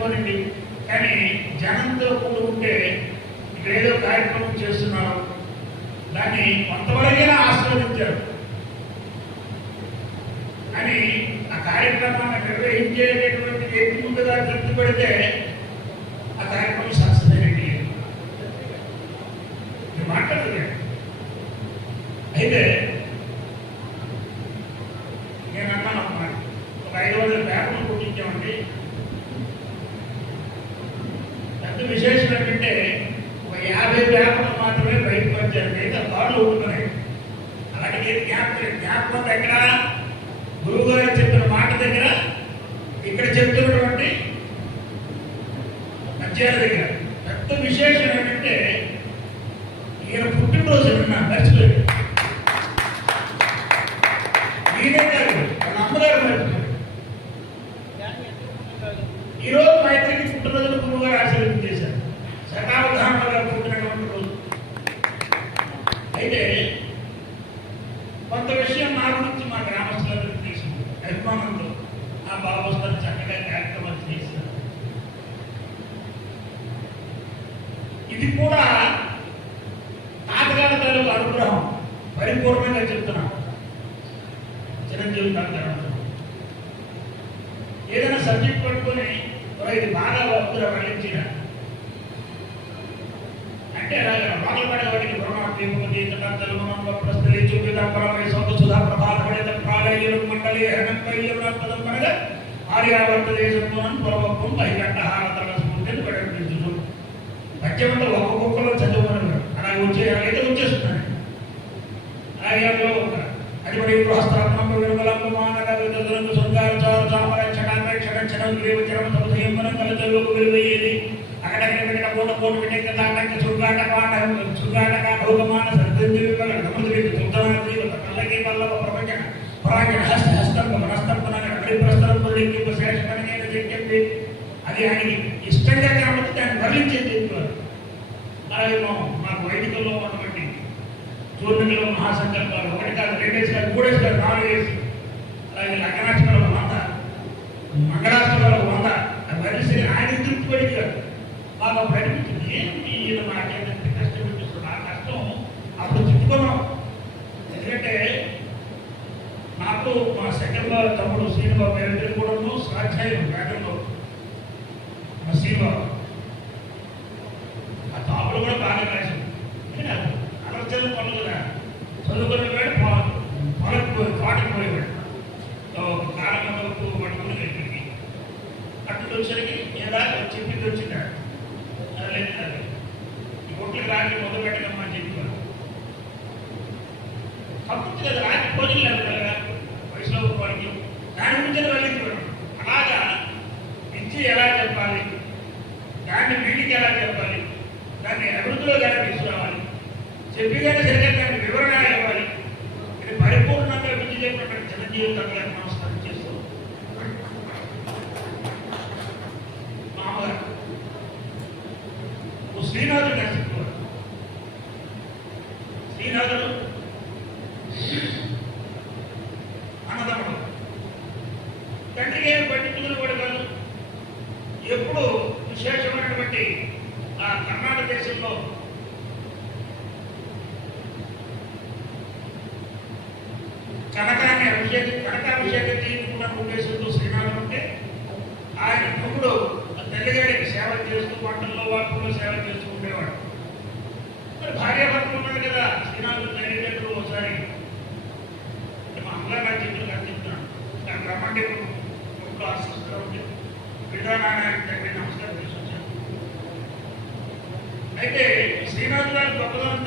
అనుకోనండి. కానీ జనంతో కూడి ఉంటే ఇక్కడ ఏదో కార్యక్రమం చేస్తున్నారు. దాన్ని కొంతవరకైనా ఆస్వాదించారు. అని ఆ కార్యక్రమాన్ని నిర్వహించేటటువంటి వ్యక్తి ముందుగా తృప్తి పెడితే ఆ కార్యక్రమం సక్సెస్ మాట్లాడలేదు. అయితే నేను అన్నాను ఒక మాట. ఒక ఐదు వందల పేపర్లు కుట్టించామండి పెద్ద విశేషం ఏంటంటే ఒక యాభై పేపర్లు మాత్రమే బయటకు వచ్చారు మిగతా కాళ్ళు ఉంటున్నాయి అలాగే నేను జ్ఞాపకం జ్ఞాపకం దగ్గర గురువు గారు చెప్పిన మాట దగ్గర ఇక్కడ చెప్తున్నటువంటి పద్యాల దగ్గర పెద్ద విశేషం ఏంటంటే ఈయన పుట్టినరోజు నిన్న మర్చిపోయాడు ఈయనే కాదు వాళ్ళ అమ్మగారు మర్చిపోయాడు ఈ రోజు మా ఇద్దరికి పుట్టినరోజున గురువు గారు ఆశీర్వదించేశారు శతావధానంలో గారు పుట్టినటువంటి రోజు అయితే కొంత విషయం నా గురించి మా గ్రామస్తులందరికీ తెలిసింది అభిమానంతో ఆ బాబు వస్తారు చక్కగా కార్యక్రమాలు చేశారు ఇది కూడా తాతగారి తాలూకు అనుగ్రహం పరిపూర్ణంగా చెప్తున్నా. చిరంజీవి తాతగారు ఏదైనా సబ్జెక్ట్ పట్టుకొని "ఓ, ఇది బాగా వద్దురా వెళ్ళించిన అంటే అలాగే మొదలు పడేవాడికి బ్రహ్మాత్మీయముఖి తెలుగు ప్రస్తుతి చూపిత పరమై సౌత సుధా ప్రభాత పడిత మండలి హరణపయ్యపదం పడగా ఆర్యావర్త దేశంలో పూర్వకం బహిరంగ హారతల స్ఫూర్తిని ప్రకటించు పద్యమంతా ఒక్కొక్కరు చదువుకున్నాడు అలాగే వచ్చే అయితే వచ్చేస్తున్నాడు అలాగే అందులో ఒక అడిపడి ప్రోత్సాహం విడుదలకు మానక విడుదలకు శృంగార చారు చామర క్షణాంగ క్షణ క్షణం గ్రీవ చరమ సముదయం మనం కలతలకు విలువయ్యేది అక్కడ పెట్టిన కోట కోట పెట్టే కథాటక శృంగాట పాట శృంగాటక భోగమాన సర్దంజి వివరణ సముద్రి సుల్తానాది కళ్ళకి పల్లవ ప్రపంచ పరాజన హస్త హస్తం మనస్తంపన అడి ప్రస్తరం పొడికి శేషకమైన చెప్పింది అది ఆయనకి ఇష్టంగా కాబట్టి దాన్ని వర్ణించేది అలాగే మా- మాకు వైదికల్లో ఉన్నటువంటి మహాసంకల్పాలు. ఒకటి కాదు రెండేసి కాదు మూడేసి కాదు నాలుగేసి. అలాగే లగ్నాష్టకాలు వంద. మంగళాష్టకాలు వంద. అది వరిసి ఆయన తృప్తిపడి కాదు మాకు అప్పుడు అనిపించింది ఏంటి ఈయన మాకేంటంటే కష్టం అనిపిస్తుంది? ఆ కష్టం అప్పుడు తిట్టుకున్నాం ఎందుకంటే నాకు మా సెకండ్ తమ్ముడు శ్రీనివాబు ఇద్దరు కూడా సాధ్యాయం వేటంలో మా శ్రీనిబాబు ఆ తాపులు కూడా బాగా రాశారు అలర్చలు పనులు కదా చదువుకున్న వాడు పొలకు పోయి తోటకు పోయేవాడు కారణంలో పట్టుకుని వెళ్ళి అక్కడ వచ్చరికి ఏదా చెప్పింది వచ్చిందాడు అది లేదు అది ఈ కొట్లు రాకి మొదలు పెట్టకమ్మా అని చెప్పేవాడు కాబట్టి అది రాకి పోనీ లేదు కదా వయసులో వాడికి దాని గురించి వెళ్ళింది అలాగా విద్య ఎలా చెప్పాలి దాన్ని వీడికి ఎలా చెప్పాలి దాన్ని అభివృద్ధిలో ఎలా తీసుకురావాలి చెప్పిగానే సరిగ్గా దాన్ని వివరణ ఇవ్వాలి ఇది పరిపూర్ణంగా విద్య చెప్పినటువంటి నమస్కారం చేస్తూ మామగారు శ్రీనాథుడు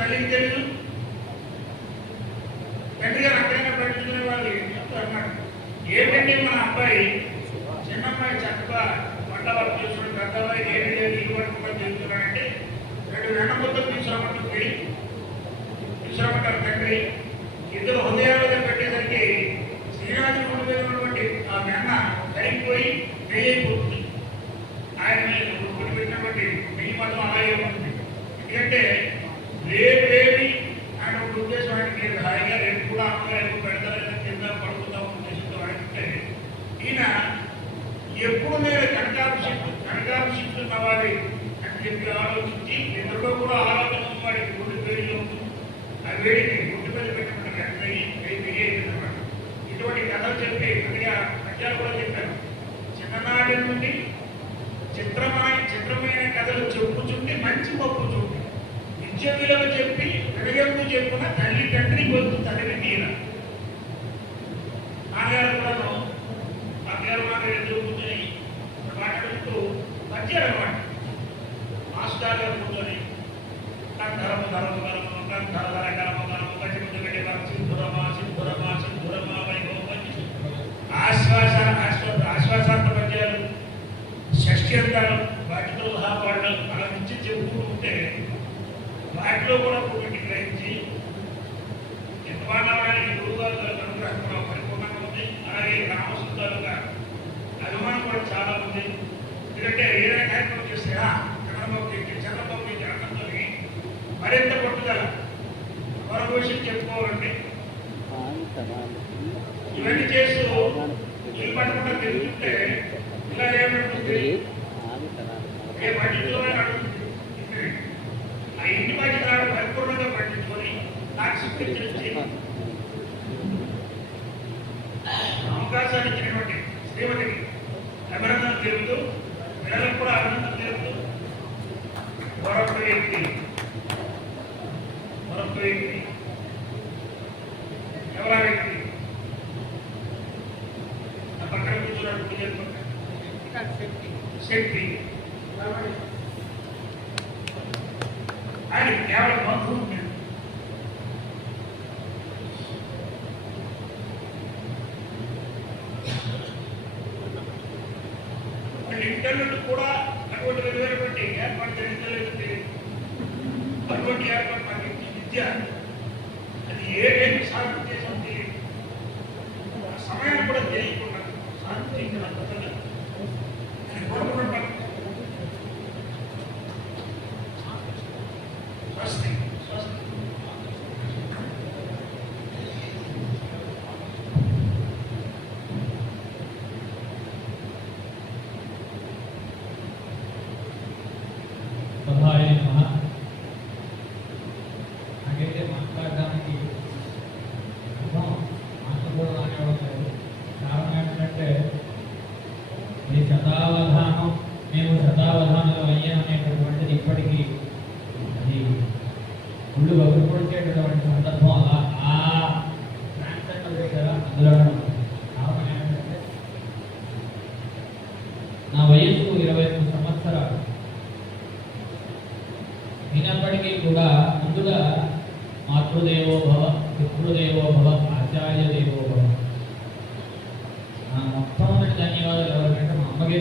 తల్లికి తెలుసు? తండ్రి గారు అక్కడైనా పట్టించుకునే వాళ్ళు చెప్తూ అన్నాడు ఏమిటి మన అబ్బాయి? చిన్న అమ్మాయి చక్కగా వంట వరకు చూసుకుని పెద్ద అబ్బాయి ఏమి లేదు ఈ వరకు కూడా చేస్తున్నాడంటే రెండు వెన్నముద్దలు తీసుకురామంటుంది తీసుకురామంటారు తండ్రి. ఇద్దరు హృదయాలుగా పెట్టేసరికి శ్రీరాజు మీద ఉన్నటువంటి ఆ వెన్న కరిగిపోయి నెయ్యి అయిపోతుంది ఆయన మీరు పెట్టినటువంటి నెయ్యి మాత్రం అలాగే ఉంటుంది. ఎందుకంటే రేపేమి ఆయన ఒక ఉద్దేశం ఆయనకి లేదు హాయిగా రేపు కూడా అమ్మగారికి పెడతారని కింద పడుకుందాం ఉద్దేశంతో అంటే ఈయన ఎప్పుడు నేను కనకాభిషిక్తు కనకాభిషిక్తు కావాలి అని చెప్పి ఆలోచించి నిద్రలో కూడా ఆలోచన వాడికి గుండె పేరులో ఆ వేడికి గుండె మీద పెట్టినటువంటి అక్కడ ఇటువంటి కథలు చెప్పి అక్కడ అక్కడ కూడా కట్టారు అనమాట మాస్టర్ గారు కూర్చొని ధరము ధరము ధరము ధర ధర ధరము ధరము గట్టి ముందు గట్టి సింధురమా సింధురమా సింధురమా వైభవం ఆశ్వాస ఆశ్వాస ఆశ్వాసాత్మక పద్యాలు షష్ఠ్యంతాలు వాటితో మహాపాఠాలు అలా నుంచి చెప్పుకుంటూ ఉంటే వాటిలో కూడా Thank you. రిటైర్మెంట్ కూడా అటువంటి విధమైనటువంటి ఏర్పాటు చేయించలేదు అటువంటి ఏర్పాటు మనకి విద్య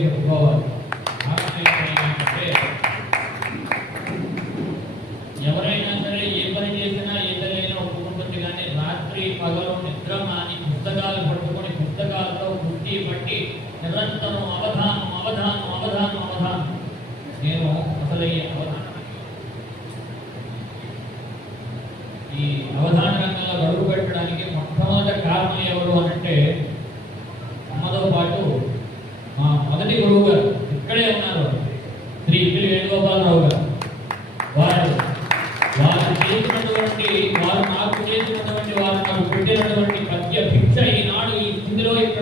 Amém? ఇందులో యొక్క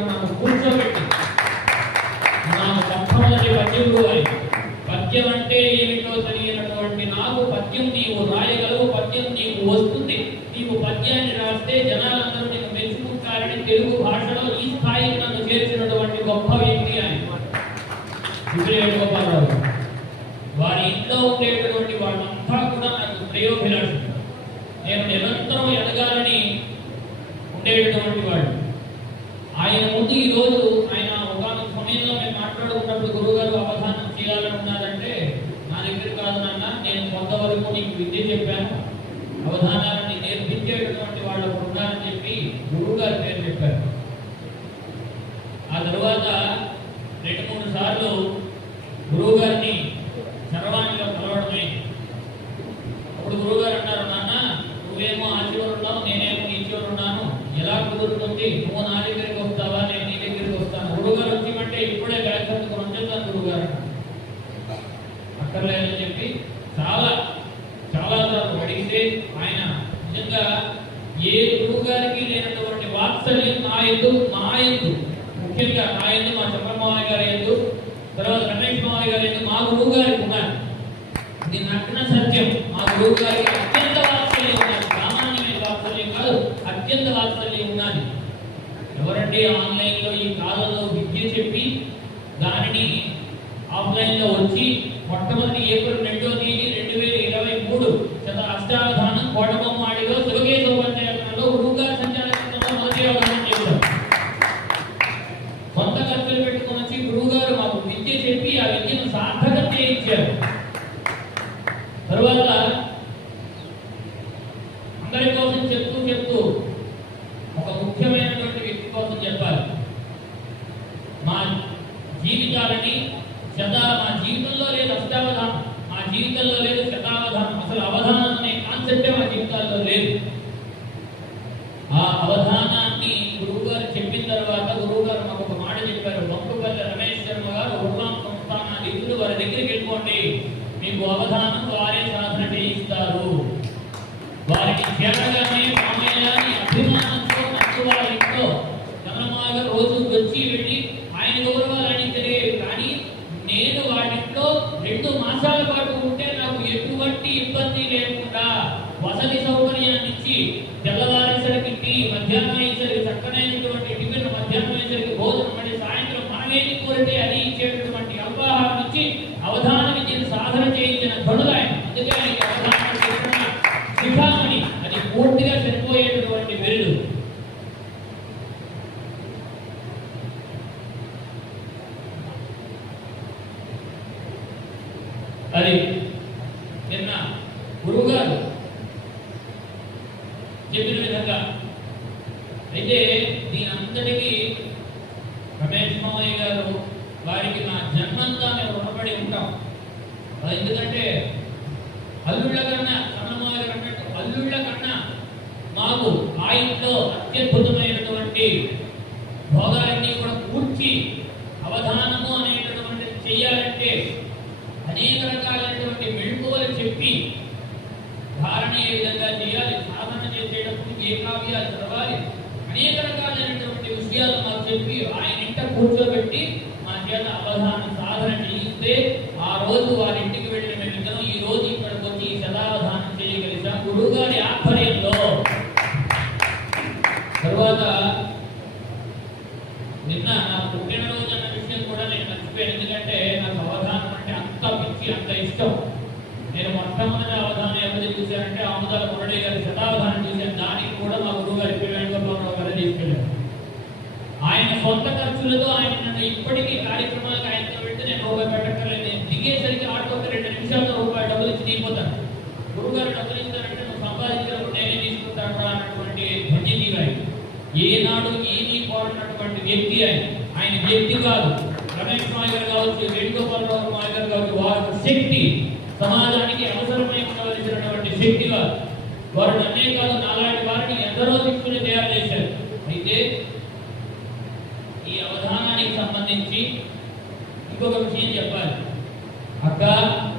చెప్పారు. ఆ తర్వాత రెండు మూడు సార్లు గురువు గారిని చరవాణిలో కలవడమే అప్పుడు గురువు గారు అన్నారు నాన్న నువ్వేమో ఆ చివరు ఉన్నావు నేనేమో ఈ చివరు ఉన్నాను ఎలా కుదురుతుంది నువ్వు నా దగ్గరికి వస్తావా నేను నీ దగ్గరికి వస్తాను గురువు గారు వచ్చిమంటే ఇప్పుడే లేకపోతే ఉంచేస్తాను గురువు గారు అక్కర్లేదని చెప్పి చాలా చాలా సార్లు అడిగితే ఆయన నిజంగా ఏ గురువు గారికి లేనటువంటి వాత్సల్యం నా ఎందు మా ఎందు ముఖ్యంగా నా ఎందు మా చంద్రమావయ్య గారి ఎందు తర్వాత రమేష్ మావయ్య గారి ఎందు మా గురువు గారికి ఉన్నారు ఇది విషయం. మా గురువు గారికి అత్యంత వాత్సల్యం ఉన్నది సామాన్యమైన వాత్సల్యం కాదు అత్యంత వాత్సల్యం ఉన్నది ఎవరంటే ఆన్లైన్లో ఈ కాలంలో విద్య చెప్పి దానిని ఆఫ్లైన్లో వచ్చి మొట్టమొదటి ఏప్రిల్ రెండో తేదీ రెండు వేల ఇరవై మూడు శత అష్టావధానం కోటబొమ్మాడిలో శివకేశవ పంచాయతీలో గురువుగారి సంచాలకంలో మొదటి అవధానం చేశారు సొంత ఖర్చులు పెట్టుకుని వచ్చి గురువుగారు మాకు విద్య చెప్పి ఆ విద్యను సార్థకం చేయించారు తరువాత అందరి కోసం చెప్తూ చెప్తూ ఒక ముఖ్యమైనటువంటి వ్యక్తి కోసం చెప్పాలి మా జీవించాలని శతాల మా జీవితంలో లేదు అష్టావధానం మా జీవితంలో లేదు శతావధానం అసలు అవధానం అనే కాన్సెప్టే మా జీవితాల్లో లేదు. ఆ అవధానాన్ని గురువు గారు చెప్పిన తర్వాత గురువు గారు మాకు ఒక మాట చెప్పారు. బంపుపల్లి రమేష్ శర్మ గారు ఉర్లాం సంస్థాన నిధులు వారి దగ్గరికి వెళ్ళిపోండి. మీకు అవధానం Yeah. మాకు ఆ ఇంట్లో అత్యద్భుతమైనటువంటి భోగాలన్నీ కూడా పూర్తి అవధానము అనేటటువంటిది చెయ్యాలంటే అనేక రకాలైనటువంటి మెళుకువలు చెప్పి ధారణ ఏ విధంగా చేయాలి సాధన చేసేటప్పుడు ఏ కావ్యాలు చదవాలి అనేక రకాలైనటువంటి విషయాలు మాకు చెప్పి ఆయన ఇంట కూర్చోబెట్టి మా చేత అవధాన సాధన చేయిస్తే ఆ రోజు వారి ఇంటికి వెళ్ళిన మేమిద్దరం ఈ రోజు ఇక్కడికి వచ్చి ఈ సదావధానం చేయగలిగాం గురువు గారి ఆధ్వర్యంలో తరువాత నిన్న నా పుట్టినరోజు అన్న విషయం కూడా నేను మర్చిపోయాను ఎందుకంటే నాకు అవధానం అంటే అంత పిచ్చి అంత ఇష్టం నేను మొట్టమొదటి అవధానం ఎవరు చూశానంటే ఆముదాల మురళి గారి శతావధానం చూశాను. దానికి కూడా మా గురువు గారి పి వేణుగోపాలరావు గారు తీసుకెళ్ళారు. ఆయన సొంత ఖర్చులతో ఆయన నన్ను ఇప్పటికీ కార్యక్రమాలకు ఆయనతో వెళ్తే నేను రూపాయి పెట్టక్కర్లేదు. నేను దిగేసరికి ఆటోకి రెండు నిమిషాల్లో రూపాయి డబ్బులు ఇచ్చి దిగిపోతాను గురువు గారు డబ్బులు ఇస్తారంటే నువ్వు సంపాదించినప్పుడు నేనే తీసుకుంటాను అన్నటువంటి ధన్యజీవి ఆయన. ఏనాడు ఏమీ కోరినటువంటి వ్యక్తి ఆయన. ఆయన వ్యక్తి కాదు. రమేష్ మాయ గారు కావచ్చు వేణుగోపాలరావు మాయ గారు కావచ్చు వారి శక్తి. సమాజానికి అవసరమై ఉండవలసినటువంటి శక్తి వారు వారు నన్నే కాదు నాలాంటి వారిని ఎందరో దిక్కుని తయారు చేశారు. అయితే ఈ అవధానానికి సంబంధించి ఇంకొక విషయం చెప్పాలి. అక్క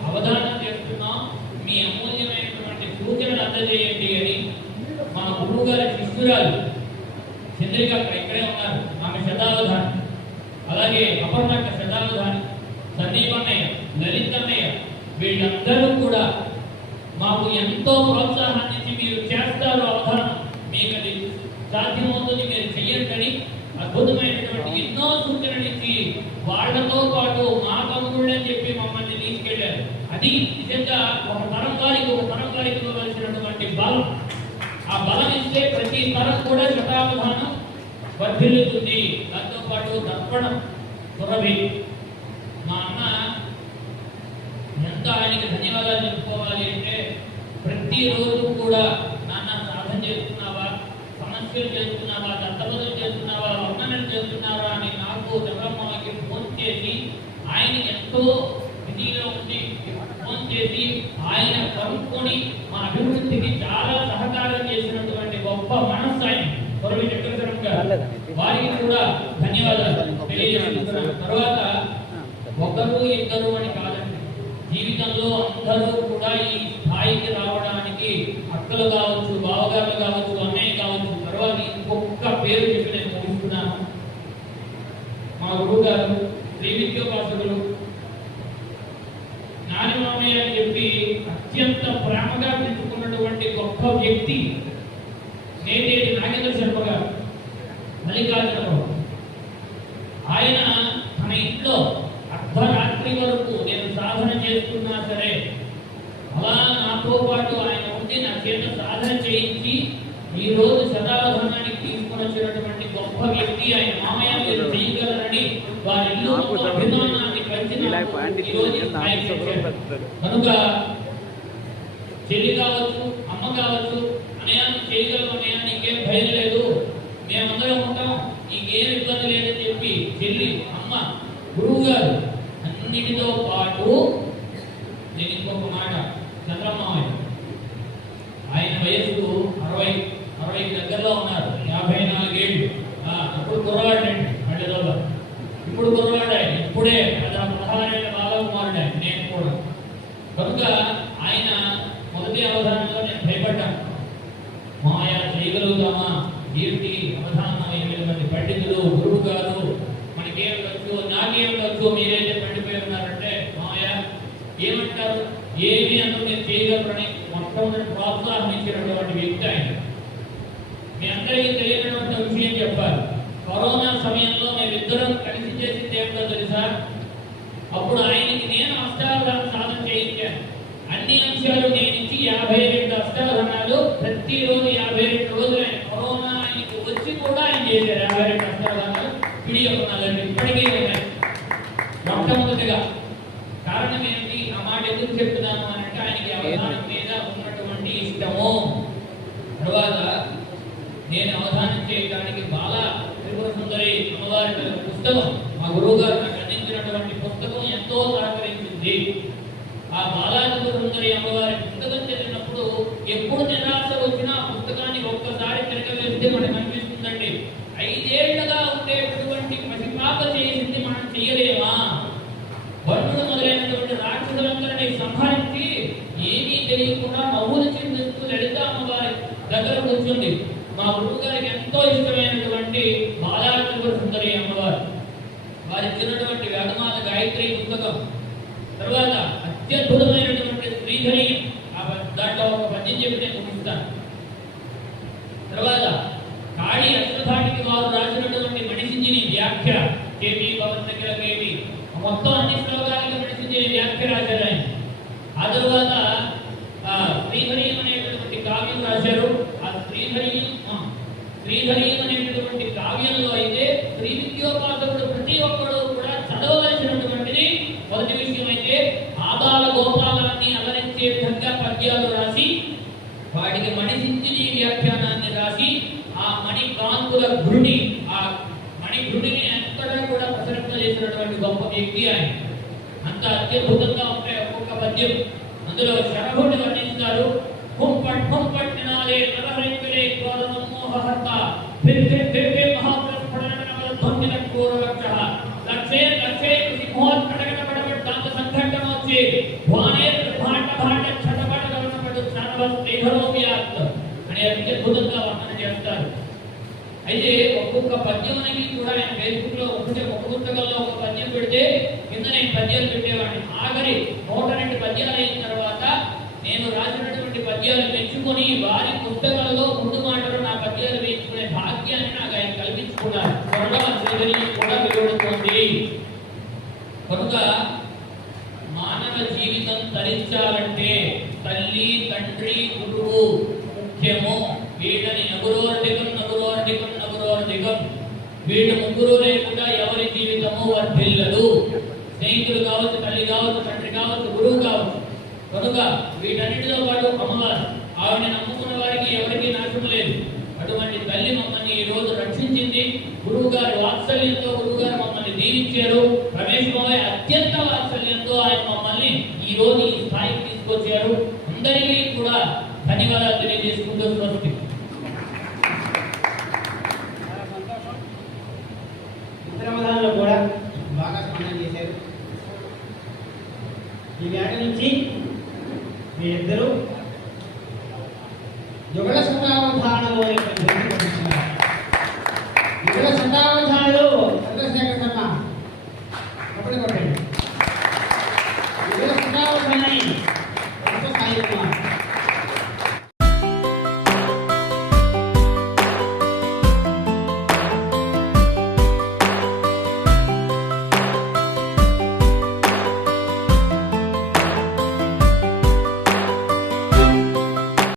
అవధానం చేస్తున్నాం. మీ అమూల్యమైనటువంటి సూచనలు అందజేయండి అని మా గురువు గారి శిష్యురాలు చంద్రిక అక్కడ ఇక్కడే ఉన్నారు. ఆమె శతావధాని. అలాగే అపర్ణక్క శతావధాని. సందీపన్నయ్య లలితన్నయ్య వీళ్ళందరూ కూడా మాకు ఎంతో ప్రోత్సాహాన్ని ఇచ్చి మీరు చేస్తారు అవధానం సాధ్యమవుతుంది మీరు చెయ్యండి అద్భుతమైనటువంటి ఎన్నో సూచనలు ఇచ్చి వాళ్ళతో పాటు మా తమ్ముళ్ళు అని చెప్పి మమ్మల్ని తీసుకెళ్ళారు. అది నిజంగా ఒక తరం వారికి ఒక తరం వారికి ఇవ్వవలసినటువంటి బలం. ఆ బలం ఇస్తే ప్రతి తరం కూడా శతావధానం వర్ధిల్లుతుంది. దాంతో పాటు దర్పణం. సురభి మా అన్న ఎంత ఆయనకి ధన్యవాదాలు చెప్పుకోవాలి అంటే ప్రతిరోజు కూడా నాన్న సాధన చేస్తున్నావా? సమస్యలు చేస్తున్నావా? దత్తబదులు చేస్తున్నావా? వర్ణనలు చేస్తున్నావా? అని నాకు చంద్రమ్మకి ఫోన్ చేసి ఆయన ఎంతో బిజీలో ఉండి ఫోన్ చేసి ఆయన కనుక్కొని మా అభివృద్ధికి చాలా సహకారం చేసినటువంటి గొప్ప మనస్సు ఆయన. కొరవి చక్రధరం గారు వారికి కూడా ధన్యవాదాలు తెలియజేస్తున్నాను. తర్వాత ఒకరు ఇద్దరు అని సమయంలో అందరూ కూడా ఈ స్థాయికి రావడానికి అక్కలు కావచ్చు బావగారులు కావచ్చు అన్నయ్య కావచ్చు తర్వాత ఇంకొక పేరు చెప్పి నేను ముగిస్తున్నాను. మా గురువు గారు శ్రీ విద్యోపాసకులు నానిమామయ్య అని చెప్పి అత్యంత ప్రేమగా పెంచుకున్నటువంటి గొప్ప వ్యక్తి నేటేటి నాగేంద్ర శర్మ గారు మల్లికార్జునరావు ఆయన తన ఇంట్లో అర్ధరాత్రి వరకు చేస్తున్నా సరే అలా నాతో పాటు ఆయన ఉండి నా చేత సాధన చేయించి ఈ రోజు శతావధానానికి తీసుకొని వచ్చినటువంటి గొప్ప వ్యక్తి ఆయన మామయ్య మీరు చేయగలరని వారి ఇల్లు అభిమానాన్ని. కనుక చెల్లి కావచ్చు అమ్మ కావచ్చు అనయా నువ్వు చేయగలవు అనయా నీకేం భయం లేదు మేమందరం ఉంటాం నీకేం ఇబ్బంది లేదని చెప్పి చెల్లి అమ్మ గురువు గారు అన్నిటితో పాటు నేను ఇంకొక మాట చంద్రమావయ్య ఆయన వయసు అరవై అరవై దగ్గరలో ఉన్నారు. యాభై నాలుగేళ్ళు. ఆ, అప్పుడు కుర్రవాడండి మళ్ళీ ఇప్పుడు కుర్రవాడే ఇప్పుడే అతను ప్రధానమైన బాలకుమారుడు ఆయన, నేను కూడా. కనుక ఆయన మొదటి అవధానంలో నేను భయపడ్డాను. మాయా చేయగలుగుతామా? ఏమిటి అవధానం? ఎనిమిది మంది పండితులు గురువు గారు మనకేం వచ్చు? నాకేం వచ్చు? మీరైతే పండిపోయి ఉన్నారంటే ఏమంటారు? ఏమి అనుకునే మీరు చేయగలరని మొట్టమొదటి ప్రోత్సాహించినటువంటి వ్యక్తి ఆయన. మీ అందరికీ తెలియనటువంటి విషయం చెప్పాలి. కరోనా సమయంలో మేమిద్దరం కలిసి చేసింది ఏమిటో తెలుసా? అప్పుడు ఆయనకి నేను అష్టావధాన సాధన చేయించాను. అన్ని అంశాలు నేను ఇచ్చి యాభై రెండు అష్టావధానాలు ప్రతిరోజు యాభై రెండు రోజులు ఆయన కరోనా ఆయనకి వచ్చి కూడా ఆయన చేశారు. యాభై రెండు అష్టావధానాలు. వీడియో ఉన్నారండి ఇప్పటికీ ఉన్నాయి మొట్టమొదటిగా కారణం ఏంటి ఆ మాట ఎందుకు చెప్తున్నాను అని అంటే ఆయనకి అవధానం మీద ఉన్నటువంటి ఇష్టము తర్వాత నేను అవధానం చేయడానికి బాలా త్రిపుర సుందరి అమ్మవారి మీద పుస్తకం మా గురువు గారు నాకు అందించినటువంటి పుస్తకం ఎంతో సహకరించింది. ఆ బాలా సుందరి అమ్మవారి పుస్తకం చదివినప్పుడు ఎప్పుడు నిరాశ వచ్చినా ఆ పుస్తకాన్ని ఒక్కసారి తిరగవేస్తే మనకి అనిపిస్తుందండి ఐదేళ్ళుగా ఉండేటటువంటి పసిపాప చేసింది మనం చెయ్యలేమా బంధుడు మొదలైనటువంటి రాక్షసులందరినీ సంహరించి ఏమీ తెలియకుండా నవ్వులు చిందిస్తూ లలిత అమ్మవారి దగ్గర కూర్చుంది మా గురువు గారికి ఎంతో ఇష్టమైనటువంటి బాలాత్రిపుర సుందరి అమ్మవారు వారి ఇచ్చినటువంటి వేదమాత గాయత్రి పుస్తకం తర్వాత అత్యద్భుతమైనటువంటి శ్రీధరి ఆ ప- దాంట్లో ఒక పద్యం చెప్పి నేను ముగిస్తాను తర్వాత కాళి అష్టధాటికి వారు రాసినటువంటి మణిసింజిని వ్యాఖ్య కేపీ భవన్ దగ్గర కేవి మొత్తం అన్ని శ్లోకాలకి మణిసింజిని వ్యాఖ్య రాశారు ఆయన. ఆ తర్వాత ఆ, అనేటటువంటి కావ్యం రాశారు. ఆ శ్రీహరియం శ్రీహరియం అనేటటువంటి కావ్యంలో అయితే శ్రీ విద్యోపాసకుడు ప్రతి ఒక్కడు పద్యం అందులో శరభుడు వర్ణించారు హుంపట్ హుంపట్ నాలే నరహరింపిరే క్రోధమోహహర్త ఫిర్ ఫిర్ ఫిర్ ఫిర్ మహాప్రస్ఫుటన ధ్వనిన లక్షే లక్షే సింహోత్ సింహోత్కటకట పడబట్ దాంత సంఘటనొచ్చి ధ్వానే భాట భాట ఛటపట గమనపడు సర్వం శ్రీధరోమ్యాత్ అనే అద్భుతంగా వర్ణన చేస్తారు. అయితే ఒక్కొక్క పద్యం అనేది కూడా ఆయన ఫేస్బుక్లో ఒకటే ఒక పుస్తకంలో ఒక పద్యం పెడితే కింద నేను పద్యాలు పెట్టేవాడిని. ఆఖరి నూట రెండు పద్యాలు అయిన తర్వాత నేను రాసినటువంటి పద్యాలు పెంచుకొని వారి పుస్తకాలలో ముందు మాటలు నా పద్యాలు వేయించుకునే భాగ్యాన్ని నాకు ఆయన కల్పించుకున్నారు కనుక మానవ జీవితం తరించాలంటే తల్లి తండ్రి గురువు ముఖ్యము. వీళ్ళని నగురోర్ధికం నగురోర్ధికం నగురోర్ధికం వీళ్ళు ముగ్గురు లేకుండా ఎవరి జీవితము వర్ధిల్లదు. స్నేహితులు కావచ్చు తల్లి కావచ్చు తండ్రి కావచ్చు గురువు కావచ్చు. కనుక వీటన్నిటితో పాటు అమ్మవారు. ఆవిడ నమ్ముకున్న వారికి ఎవరికీ నాశనం లేదు. అటువంటి తల్లి మమ్మల్ని ఈ రోజు రక్షించింది. గురువు గారి వాత్సల్యంతో గురువు గారు మమ్మల్ని దీవించారు. రమేష్ బాబాయ్ అత్యంత వాత్సల్యంతో ఆయన మమ్మల్ని ఈ రోజు ఈ స్థాయికి తీసుకొచ్చారు అందరికీ కూడా ధన్యవాదాలు తెలియజేసుకుంటూ స్వస్తి చాలా సంతోషం ఉత్తరావధానంలో కూడా బాగా స్పందన చేశారు ఈ